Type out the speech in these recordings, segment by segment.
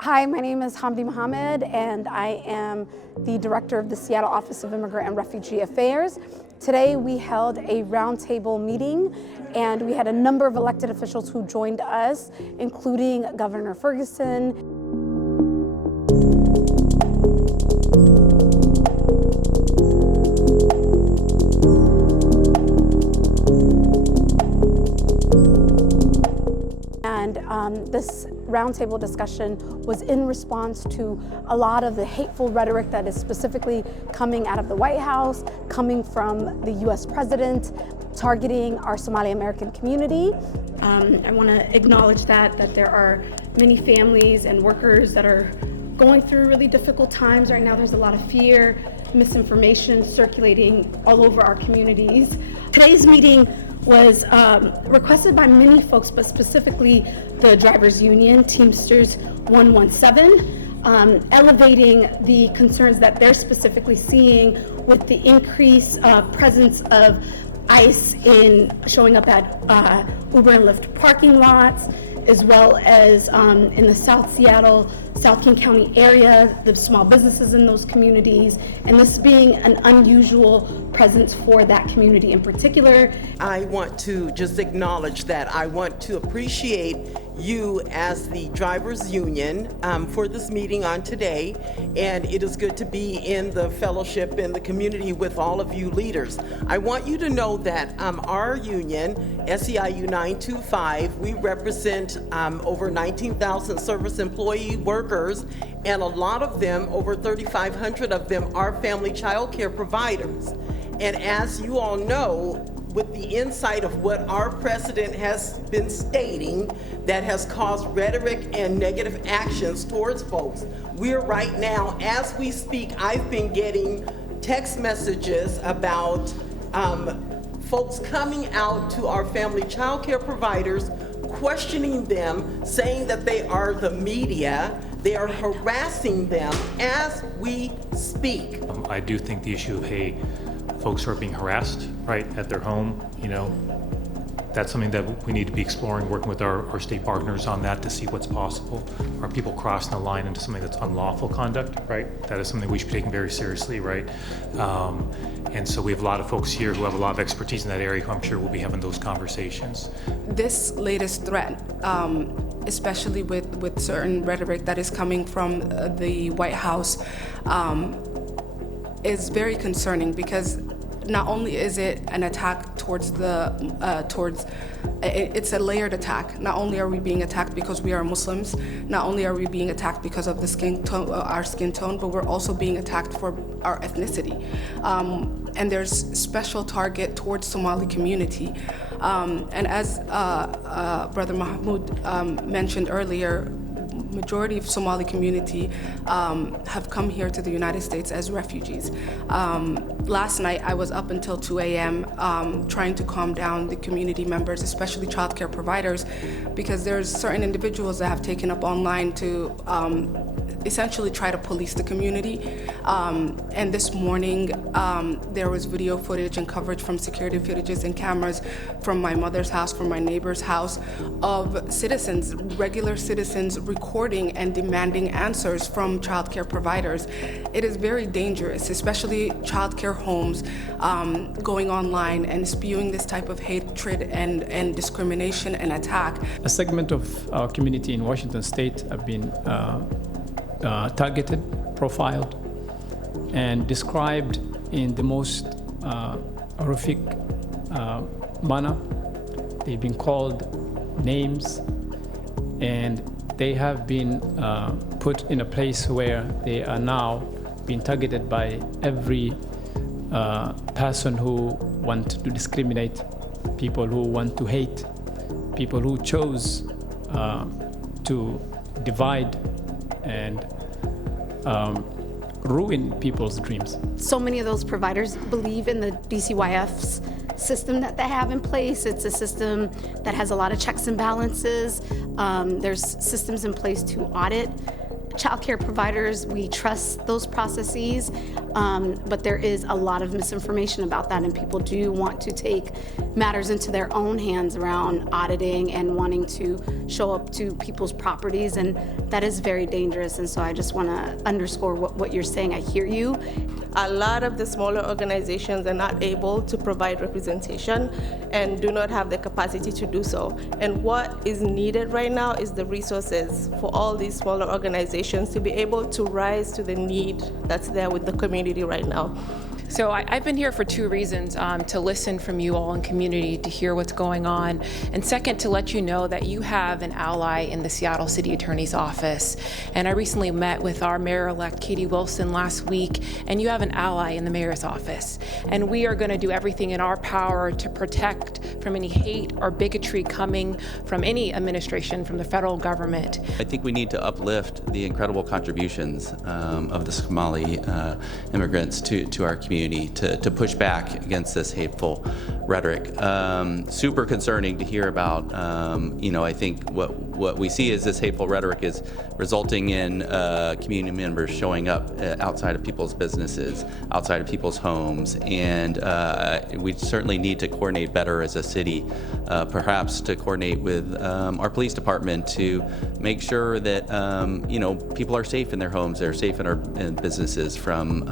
Hi, my name is Hamdi Mohammed, and I am the director of the Seattle Office of Immigrant and Refugee Affairs. Today we held a roundtable meeting, and we had a number of elected officials who joined us, including Governor Ferguson. And this roundtable discussion was in response to a lot of the hateful rhetoric that is specifically coming out of the White House, coming from the US president, targeting our Somali American community. I want to acknowledge that there are many families and workers that are going through really difficult times right now. There's a lot of fear, misinformation circulating all over our communities. Today's meeting was requested by many folks, but specifically the drivers union, Teamsters 117, elevating the concerns that they're specifically seeing with the increased presence of ICE in showing up at Uber and Lyft parking lots, as well as in the South Seattle, South King County area, the small businesses in those communities, and this being an unusual presence for that community in particular. I want to just acknowledge that. I want to appreciate you as the drivers union for this meeting on today, and it is good to be in the fellowship in the community with all of you leaders. I want you to know that our union, SEIU 925, we represent over 19,000 service employee workers, and a lot of them, over 3,500 of them, are family childcare providers. And as you all know, with the insight of what our president has been stating that has caused rhetoric and negative actions towards folks, we're right now, as we speak, I've been getting text messages about folks coming out to our family childcare providers, questioning them, saying that they are the media. They are harassing them as we speak. I do think the issue of, folks who are being harassed, right, at their home, that's something that we need to be exploring, working with our state partners on that to see what's possible. Are people crossing the line into something that's unlawful conduct, right? That is something we should be taking very seriously, right? And so we have a lot of folks here who have a lot of expertise in that area who I'm sure will be having those conversations. This latest threat, especially with certain rhetoric that is coming from the White House, is very concerning, because not only is it an attack towards it's a layered attack. Not only are we being attacked because we are Muslims, not only are we being attacked because of the skin tone, our skin tone, but we're also being attacked for our ethnicity. And there's special target towards Somali community. And as Brother Mahmoud mentioned earlier, majority of Somali community have come here to the United States as refugees. Last night I was up until 2 a.m. Trying to calm down the community members, especially childcare providers, because there's certain individuals that have taken up online to essentially try to police the community. And this morning there was video footage and coverage from security footages and cameras from my mother's house, from my neighbor's house, of citizens, regular citizens, recording and demanding answers from childcare providers. It is very dangerous, especially childcare homes going online and spewing this type of hatred and discrimination and attack. A segment of our community in Washington State have been targeted, profiled, and described in the most horrific manner. They've been called names, and they have been put in a place where they are now being targeted by every person who wants to discriminate, people who want to hate, people who chose to divide and ruin people's dreams. So many of those providers believe in the DCYF's system that they have in place. It's a system that has a lot of checks and balances. There's systems in place to audit childcare providers, we trust those processes, but there is a lot of misinformation about that, and people do want to take matters into their own hands around auditing and wanting to show up to people's properties, and that is very dangerous. And so I just want to underscore what you're saying. I hear you. A lot of the smaller organizations are not able to provide representation and do not have the capacity to do so. And what is needed right now is the resources for all these smaller organizations to be able to rise to the need that's there with the community right now. So I've been here for two reasons: to listen from you all in community, to hear what's going on, and second, to let you know that you have an ally in the Seattle City Attorney's Office. And I recently met with our Mayor-elect Katie Wilson last week, and you have an ally in the Mayor's office. And we are going to do everything in our power to protect from any hate or bigotry coming from any administration, from the federal government. I think we need to uplift the incredible contributions of the Somali immigrants to our community, to push back against this hateful rhetoric. Super concerning to hear about. I think what we see is this hateful rhetoric is resulting in community members showing up outside of people's businesses, outside of people's homes, and we certainly need to coordinate better as a city, perhaps to coordinate with our police department to make sure that people are safe in their homes, they're safe in businesses from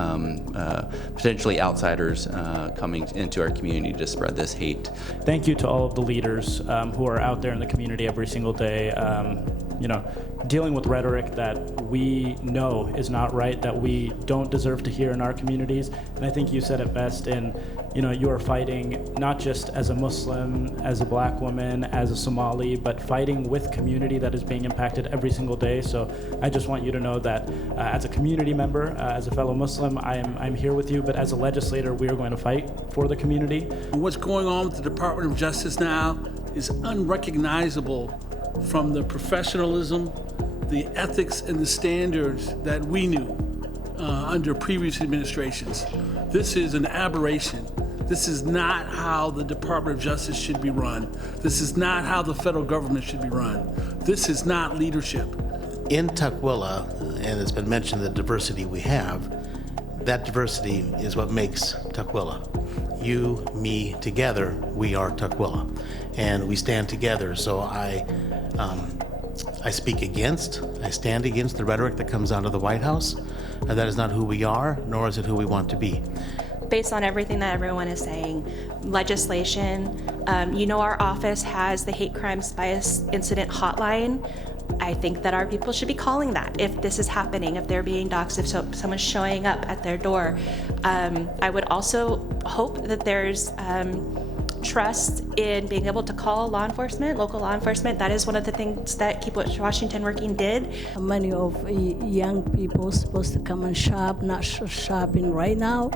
potentially outsiders coming into our community to spread this hate. Thank you to all of the leaders who are out there in the community every single day, dealing with rhetoric that we know is not right, that we don't deserve to hear in our communities. And I think you said it best in, you are fighting not just as a Muslim, as a black woman, as a Somali, but fighting with community that is being impacted every single day. So I just want you to know that as a community member, as a fellow Muslim, I'm here with you, but as a legislator, we are going to fight for the community. What's going on with the Department of Justice now is unrecognizable from the professionalism, the ethics, and the standards that we knew under previous administrations. This is an aberration. This is not how the Department of Justice should be run. This is not how the federal government should be run. This is not leadership. In Tukwila, and it's been mentioned the diversity we have, that diversity is what makes Tukwila. You, me, together, we are Tukwila. And we stand together. So I stand against the rhetoric that comes out of the White House. That is not who we are, nor is it who we want to be. Based on everything that everyone is saying, legislation, our office has the hate crimes bias incident hotline. I think that our people should be calling that if this is happening, if they're being doxxed, if someone's showing up at their door. I would also hope that there's trust in being able to call local law enforcement. That is one of the things that Keep Washington Working did. Many of young people supposed to come and shop, not shopping right now.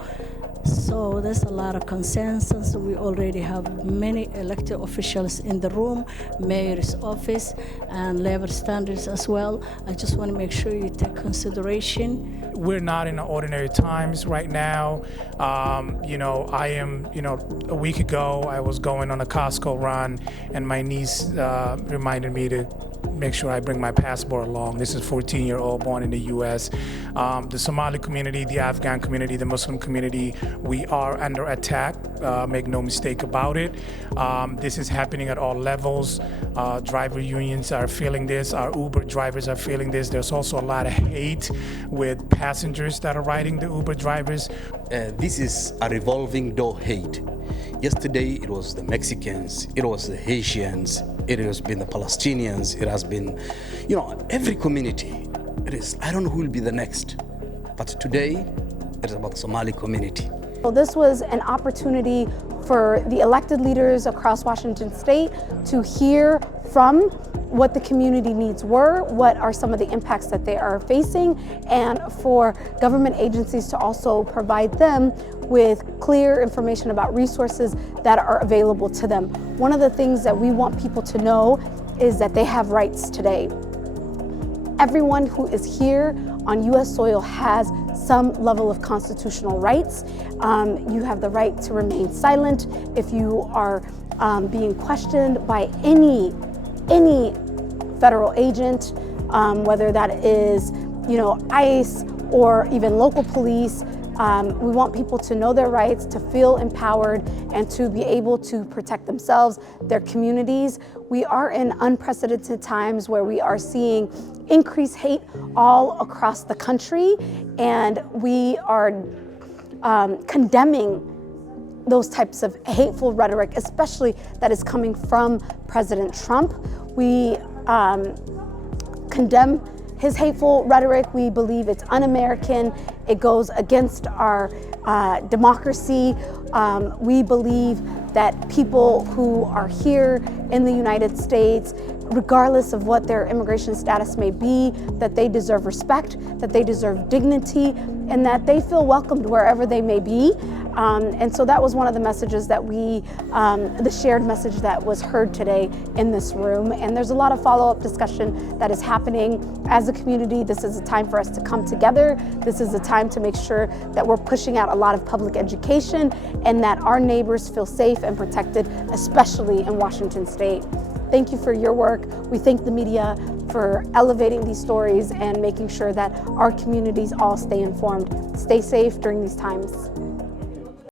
So there's a lot of consensus. We already have many elected officials in the room, mayor's office, and labor standards as well. I just want to make sure you take consideration. We're not in ordinary times right now. I am, a week ago, I was going on a Costco run, and my niece reminded me to make sure I bring my passport along. This is a 14-year-old born in the U.S. The Somali community, the Afghan community, the Muslim community, we are under attack. Make no mistake about it. This is happening at all levels. Driver unions are feeling this. Our Uber drivers are feeling this. There's also a lot of hate with passengers that are riding the Uber drivers. This is a revolving door hate. Yesterday it was the Mexicans, it was the Haitians, it has been the Palestinians, it has been, every community. It is, I don't know who will be the next, but today it is about the Somali community. Well, this was an opportunity for the elected leaders across Washington State to hear from what the community needs were, what are some of the impacts that they are facing, and for government agencies to also provide them with clear information about resources that are available to them. One of the things that we want people to know is that they have rights today. Everyone who is here on U.S. soil has some level of constitutional rights. You have the right to remain silent if you are being questioned by any federal agent, whether that is ICE or even local police. We want people to know their rights, to feel empowered, and to be able to protect themselves, their communities. We are in unprecedented times where we are seeing increased hate all across the country, and we are condemning those types of hateful rhetoric, especially that is coming from President Trump. We condemn his hateful rhetoric. We believe it's un-American. It goes against our democracy. We believe that people who are here in the United States, regardless of what their immigration status may be, that they deserve respect, that they deserve dignity, and that they feel welcomed wherever they may be. And so that was one of the messages that the shared message that was heard today in this room. And there's a lot of follow-up discussion that is happening as a community. This is a time for us to come together. This is a time to make sure that we're pushing out a lot of public education and that our neighbors feel safe and protected, especially in Washington State. Thank you for your work. We thank the media for elevating these stories and making sure that our communities all stay informed. Stay safe during these times.